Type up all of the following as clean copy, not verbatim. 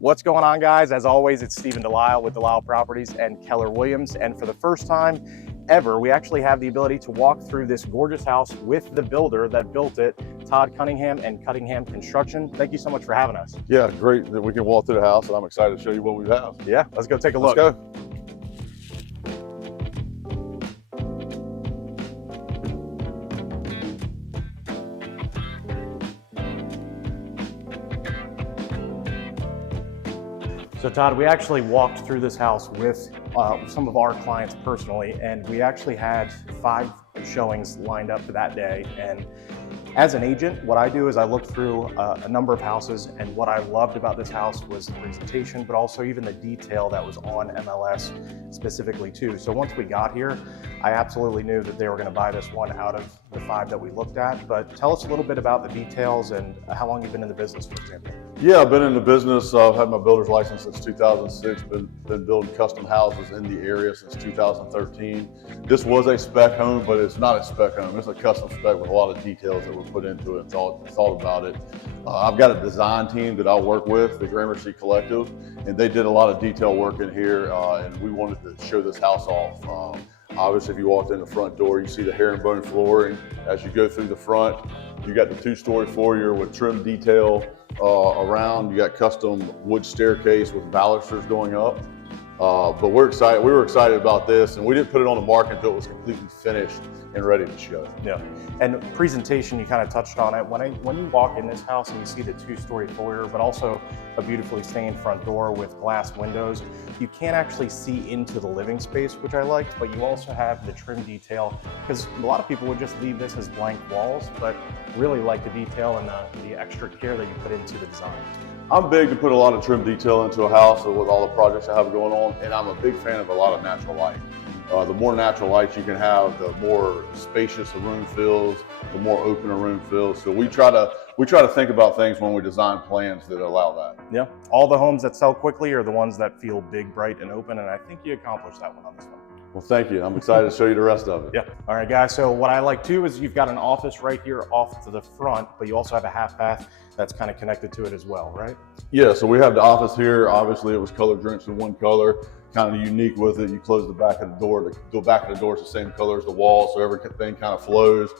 What's going on, guys? As always, it's Stephen DeLisle with DeLisle Properties and Keller Williams. And for the first time ever, we actually have the ability to walk through this gorgeous house with the builder that built it, Todd Cunningham and Cunningham Construction. Thank you so much for having us. Yeah, great that we can walk through the house, and I'm excited to show you what we have. Yeah, let's go take a look. Let's go. So Todd, we actually walked through this house with some of our clients personally, and we actually had 5 showings lined up for that day. And as an agent, what I do is I look through a number of houses, and what I loved about this house was the presentation, but also even the detail that was on MLS specifically too. So once we got here, I absolutely knew that they were going to buy this one out of the 5 that we looked at. But tell us a little bit about the details and how long you've been in the business, for example. Yeah, I've been in the business. I've had my builder's license since 2006, been building custom houses in the area since 2013. This was a spec home, but it's not a spec home. It's a custom spec with a lot of details that were put into it. It's all about it. I've got a design team that I work with, the Gramercy Collective, and they did a lot of detail work in here, and we wanted to show this house off. Obviously, if you walked in the front door, you see the herringbone flooring. As you go through the front, you got the 2-story foyer with trim detail around. You got custom wood staircase with balusters going up. But we're excited. We were excited about this, and we didn't put it on the market until it was completely finished and ready to show. Yeah, and presentation, you kind of touched on it. When you walk in this house and you see the 2-story foyer, but also a beautifully stained front door with glass windows, you can't actually see into the living space, which I liked, but you also have the trim detail, because a lot of people would just leave this as blank walls, but really like the detail and the extra care that you put into the design. I'm big to put a lot of trim detail into a house with all the projects I have going on, and I'm a big fan of a lot of natural light. The more natural light you can have, the more spacious a room feels, the more open a room feels. So we try to think about things when we design plans that allow that. Yeah, all the homes that sell quickly are the ones that feel big, bright, and open, and I think you accomplished that one on this one. Well, thank you. I'm excited to show you the rest of it. Yeah. All right, guys. So what I like too is you've got an office right here off to the front, but you also have a half bath that's kind of connected to it as well, right? Yeah. So we have the office here. Obviously, it was color drenched in one color, kind of unique with it. You close the back of the door. The back of the door is the same color as the wall, so everything kind of flows.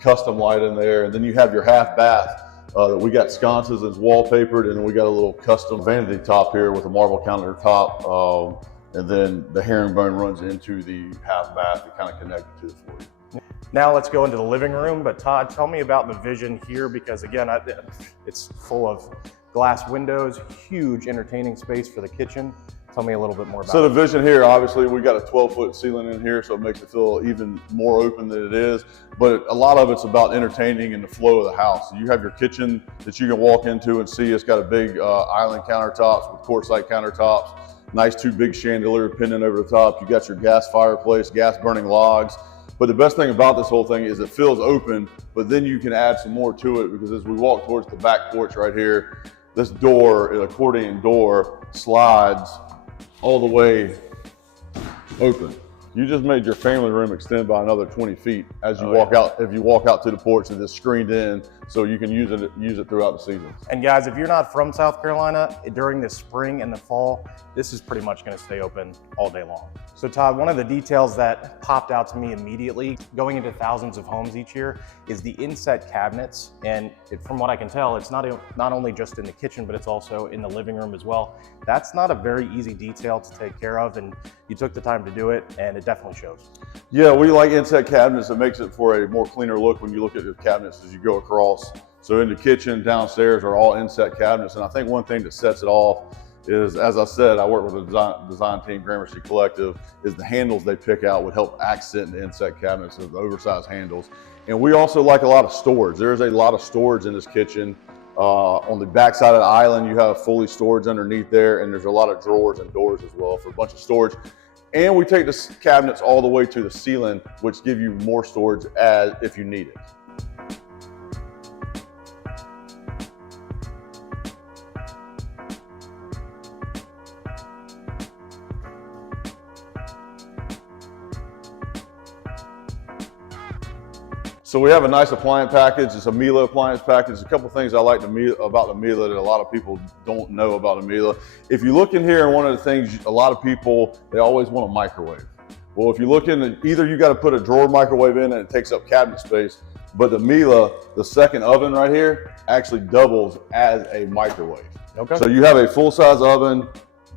Custom light in there, and then you have your half bath. That we got sconces and it's wallpapered, and then we got a little custom vanity top here with a marble countertop. And then the herringbone runs into the half bath and kind of connected to the floor. Now let's go into the living room. But Todd, tell me about the vision here, because again, it's full of glass windows, huge entertaining space for the kitchen. Tell me a little bit more about it. So the vision here, obviously we got a 12-foot ceiling in here, so it makes it feel even more open than it is. But a lot of it's about entertaining in the flow of the house. You have your kitchen that you can walk into and see. It's got a big island countertops with quartzite countertops. Nice 2 big chandeliers pendant over the top. You got your gas fireplace, gas burning logs. But the best thing about this whole thing is it feels open, but then you can add some more to it, because as we walk towards the back porch right here, this door, an accordion door, slides all the way open. You just made your family room extend by another 20 feet as you walk out. If you walk out to the porch, and it's screened in, so you can use it throughout the season. And guys, if you're not from South Carolina, during the spring and the fall, this is pretty much going to stay open all day long. So Todd, one of the details that popped out to me immediately, going into thousands of homes each year, is the inset cabinets. And from what I can tell, it's not only just in the kitchen, but it's also in the living room as well. That's not a very easy detail to take care of, and you took the time to do it, and it definitely shows. Yeah, we like inset cabinets. It makes it for a more cleaner look when you look at the cabinets as you go across. So in the kitchen, downstairs are all inset cabinets. And I think one thing that sets it off is, as I said, I work with a design team, Gramercy Collective, is the handles they pick out would help accent the inset cabinets with the oversized handles. And we also like a lot of storage. There's a lot of storage in this kitchen. On the back side of the island, you have fully storage underneath there, and there's a lot of drawers and doors as well for a bunch of storage. And we take the cabinets all the way to the ceiling, which give you more storage if you need it. So we have a nice appliance package. It's a Miele appliance package. A couple things I like about the Miele that a lot of people don't know about a Miele. If you look in here, and one of the things, a lot of people, they always want a microwave. Well, if you look in, either you got to put a drawer microwave in and it takes up cabinet space, but the Miele, the second oven right here, actually doubles as a microwave. Okay. So you have a full-size oven,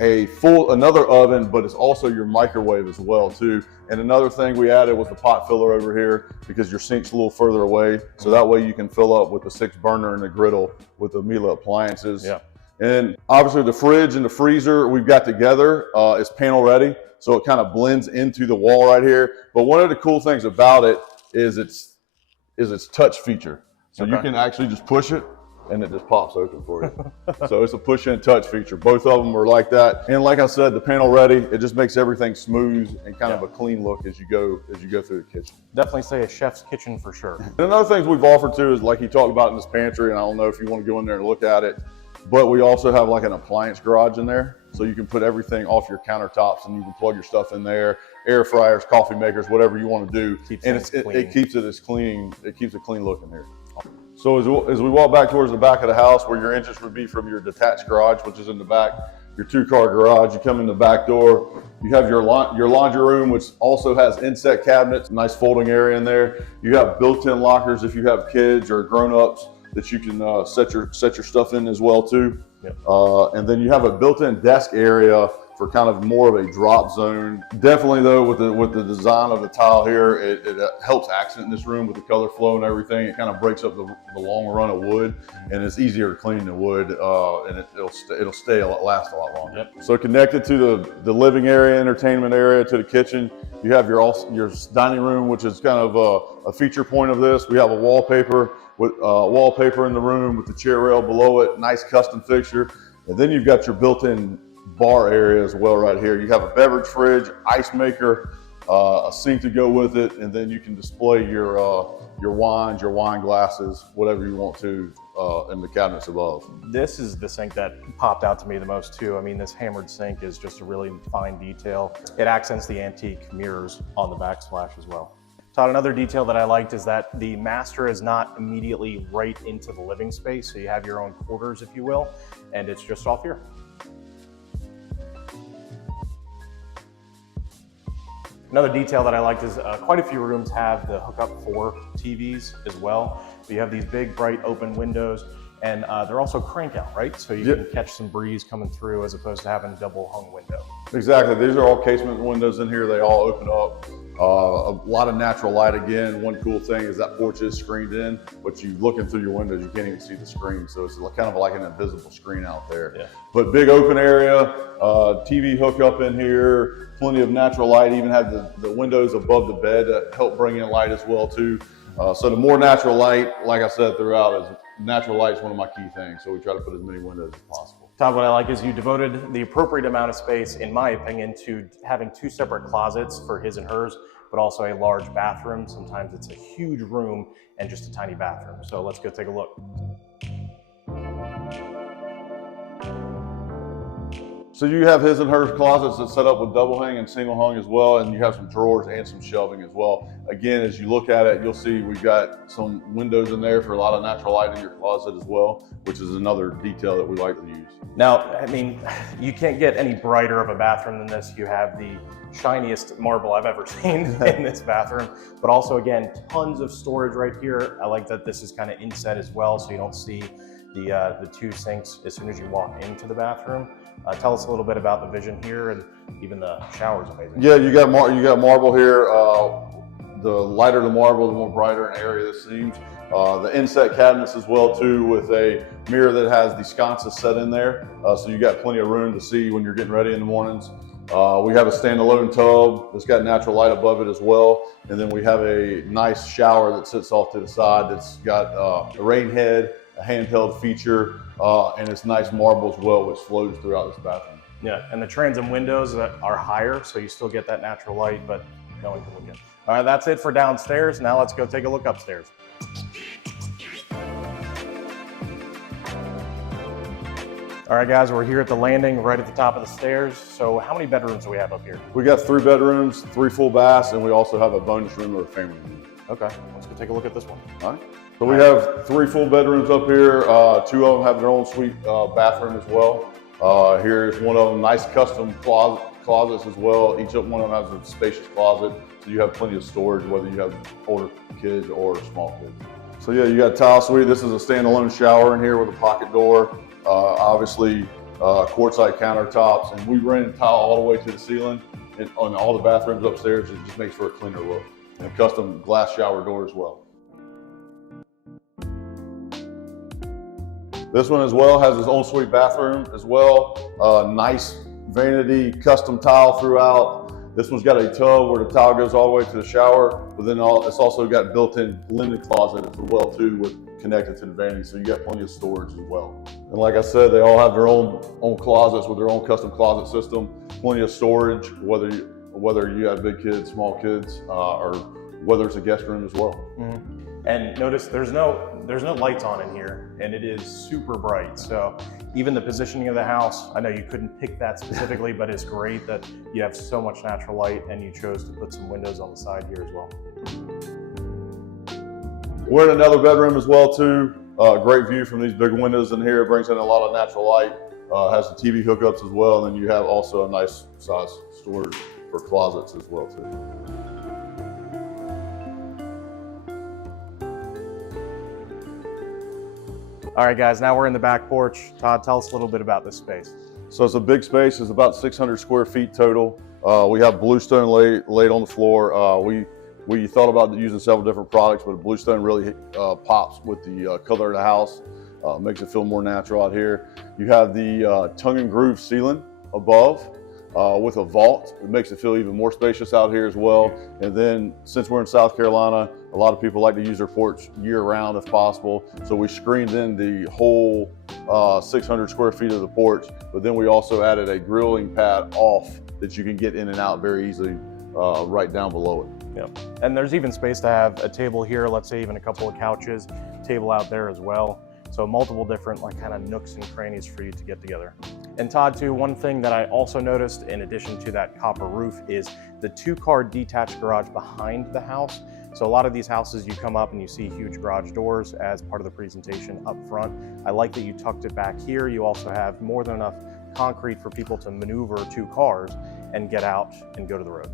another oven, but it's also your microwave as well too. And another thing we added was the pot filler over here because your sink's a little further away. So that way you can fill up with the 6 burner and the griddle with the Miele appliances. Yeah. And obviously the fridge and the freezer we've got together is panel ready. So it kind of blends into the wall right here. But one of the cool things about it is its touch feature. So you can actually just push it and it just pops open for you. So it's a push and touch feature. Both of them are like that. And like I said, the panel ready, it just makes everything smooth and kind of a clean look as you go through the kitchen. Definitely say a chef's kitchen for sure. And another things we've offered too is like he talked about in this pantry, and I don't know if you want to go in there and look at it, but we also have like an appliance garage in there. So you can put everything off your countertops and you can plug your stuff in there, air fryers, coffee makers, whatever you want to do. And it keeps it as clean. It keeps a clean look in here. So as we walk back towards the back of the house, where your entrance would be from your detached garage, which is in the back, your 2-car garage, you come in the back door, you have your laundry room, which also has inset cabinets, nice folding area in there. You have built-in lockers if you have kids or grown-ups that you can set your stuff in as well too. Yep. And then you have a built-in desk area for kind of more of a drop zone. Definitely though, with the design of the tile here, it helps accent this room with the color flow and everything. It kind of breaks up the long run of wood, and it's easier to clean than wood, and it'll last a lot longer. Yep. So connected to the living area, entertainment area, to the kitchen, you have your dining room, which is kind of a feature point of this. We have a wallpaper in the room with the chair rail below it, nice custom fixture, and then you've got your built-in bar area as well right here. You have a beverage fridge, ice maker, a sink to go with it, and then you can display your wines, your wine glasses, whatever you want to in the cabinets above. This is the sink that popped out to me the most too. I mean, this hammered sink is just a really fine detail. It accents the antique mirrors on the backsplash as well. Todd, another detail that I liked is that the master is not immediately right into the living space, so you have your own quarters, if you will, and it's just off here. Another detail that I liked is quite a few rooms have the hookup for TVs as well. So you have these big, bright, open windows, and they're also crank out, right? So you can catch some breeze coming through as opposed to having a double hung window. Exactly. These are all casement windows in here. They all open up. A lot of natural light again. One cool thing is that porch is screened in, but you looking through your windows, you can't even see the screen. So it's kind of like an invisible screen out there. Yeah. But big open area, TV hookup in here, plenty of natural light, even have the windows above the bed that help bring in light as well too. So the more natural light, like I said throughout, is natural light is one of my key things. So we try to put as many windows as possible. Todd, what I like is you devoted the appropriate amount of space, in my opinion, to having 2 separate closets for his and hers, but also a large bathroom. Sometimes it's a huge room and just a tiny bathroom. So let's go take a look. So you have his and hers closets that's set up with double hang and single hung as well, and you have some drawers and some shelving as well. Again, as you look at it, you'll see we've got some windows in there for a lot of natural light in your closet as well, which is another detail that we like to use. Now, I mean, you can't get any brighter of a bathroom than this. You have the shiniest marble I've ever seen in this bathroom, but also, again, tons of storage right here. I like that this is kind of inset as well, so you don't see the 2 sinks as soon as you walk into the bathroom. Tell us a little bit about the vision here, and even the shower's amazing. Yeah, you got marble here. The lighter the marble, the more brighter an area this seems. The inset cabinets as well too, with a mirror that has the sconces set in there, so you got plenty of room to see when you're getting ready in the mornings. We have a standalone tub that's got natural light above it as well, and then we have a nice shower that sits off to the side that's got a rain head, a handheld feature, and it's nice marble as well, which flows throughout this bathroom. Yeah, and the transom windows that are higher, so you still get that natural light, but no one can look in. All right, that's it for downstairs. Now let's go take a look upstairs. All right, guys, we're here at the landing right at the top of the stairs. So how many bedrooms do we have up here? We got 3 bedrooms, 3 full baths, and we also have a bonus room or a family room. Okay, let's go take a look at this one. All right. So we have 3 full bedrooms up here. 2 of them have their own suite bathroom as well. Here's one of them, nice custom closets as well. Each one of them has a spacious closet, so you have plenty of storage, whether you have older kids or small kids. So yeah, you got a tile suite. This is a standalone shower in here with a pocket door. Obviously, quartzite countertops, and we ran tile all the way to the ceiling and on all the bathrooms upstairs. It just makes for a cleaner look. And a custom glass shower door as well. This one as well has its own suite bathroom as well. Nice vanity custom tile throughout. This one's got a tub where the tile goes all the way to the shower, but then it's also got built-in linen closet as well too, connected to the vanity, so you got plenty of storage as well. And like I said, they all have their own closets with their own custom closet system. Plenty of storage, whether you have big kids, small kids, or whether it's a guest room as well. Mm-hmm. And notice there's no lights on in here, and it is super bright. So even the positioning of the house, I know you couldn't pick that specifically, but it's great that you have so much natural light and you chose to put some windows on the side here as well. We're in another bedroom as well too. Great view from these big windows in here. It brings in a lot of natural light. Has the TV hookups as well, and then you have also a nice size storage for closets as well too. All right, guys, now we're in the back porch. Todd, tell us a little bit about this space. So it's a big space. It's about 600 square feet total. We have bluestone laid on the floor. We thought about using several different products, but bluestone really pops with the color of the house. Makes it feel more natural out here. You have the tongue and groove ceiling above with a vault. It makes it feel even more spacious out here as well. And then since we're in South Carolina, a lot of people like to use their porch year round if possible. So we screened in the whole 600 square feet of the porch, but then we also added a grilling pad off that you can get in and out very easily right down below it. Yep. And there's even space to have a table here, let's say even a couple of couches, table out there as well. So multiple different kind of nooks and crannies for you to get together. And Todd, too, one thing that I also noticed in addition to that copper roof is the 2-car detached garage behind the house. So a lot of these houses, you come up and you see huge garage doors as part of the presentation up front. I like that you tucked it back here. You also have more than enough concrete for people to maneuver 2 cars and get out and go to the road.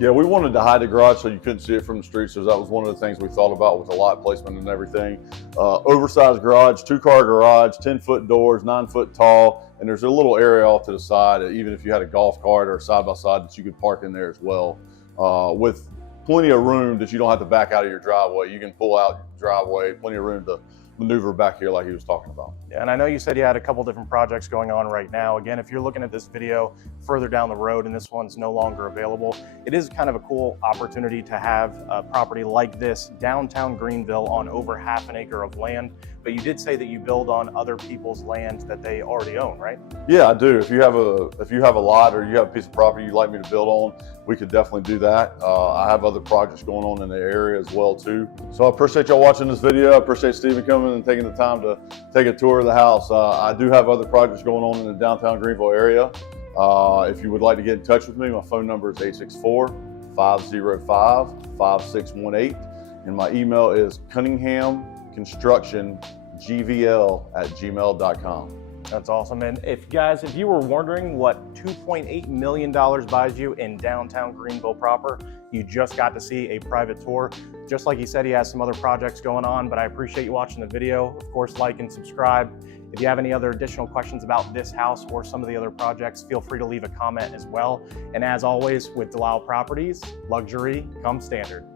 Yeah, we wanted to hide the garage so you couldn't see it from the street, so that was one of the things we thought about with the lot placement and everything. Oversized garage, 2-car garage, 10-foot doors, 9-foot tall, and there's a little area off to the side, even if you had a golf cart or a side-by-side that you could park in there as well. With plenty of room that you don't have to back out of your driveway. You can pull out your driveway, plenty of room to maneuver back here like he was talking about. Yeah, and I know you said you had a couple different projects going on right now. Again, if you're looking at this video further down the road and this one's no longer available, it is kind of a cool opportunity to have a property like this, downtown Greenville, on over half an acre of land. But you did say that you build on other people's land that they already own, right? Yeah, I do. If you have a lot or you have a piece of property you'd like me to build on, we could definitely do that. I have other projects going on in the area as well too. So I appreciate y'all watching this video. I appreciate Stephen coming and taking the time to take a tour of the house. I do have other projects going on in the downtown Greenville area. If you would like to get in touch with me, my phone number is 864-505-5618, and my email is cunninghamconstructiongvl@gmail.com. That's awesome. And if you were wondering what $2.8 million buys you in downtown Greenville proper, you just got to see a private tour. Just like he said, he has some other projects going on, but I appreciate you watching the video. Of course, like and subscribe. If you have any other additional questions about this house or some of the other projects, feel free to leave a comment as well. And as always, with DeLisle Properties, luxury comes standard.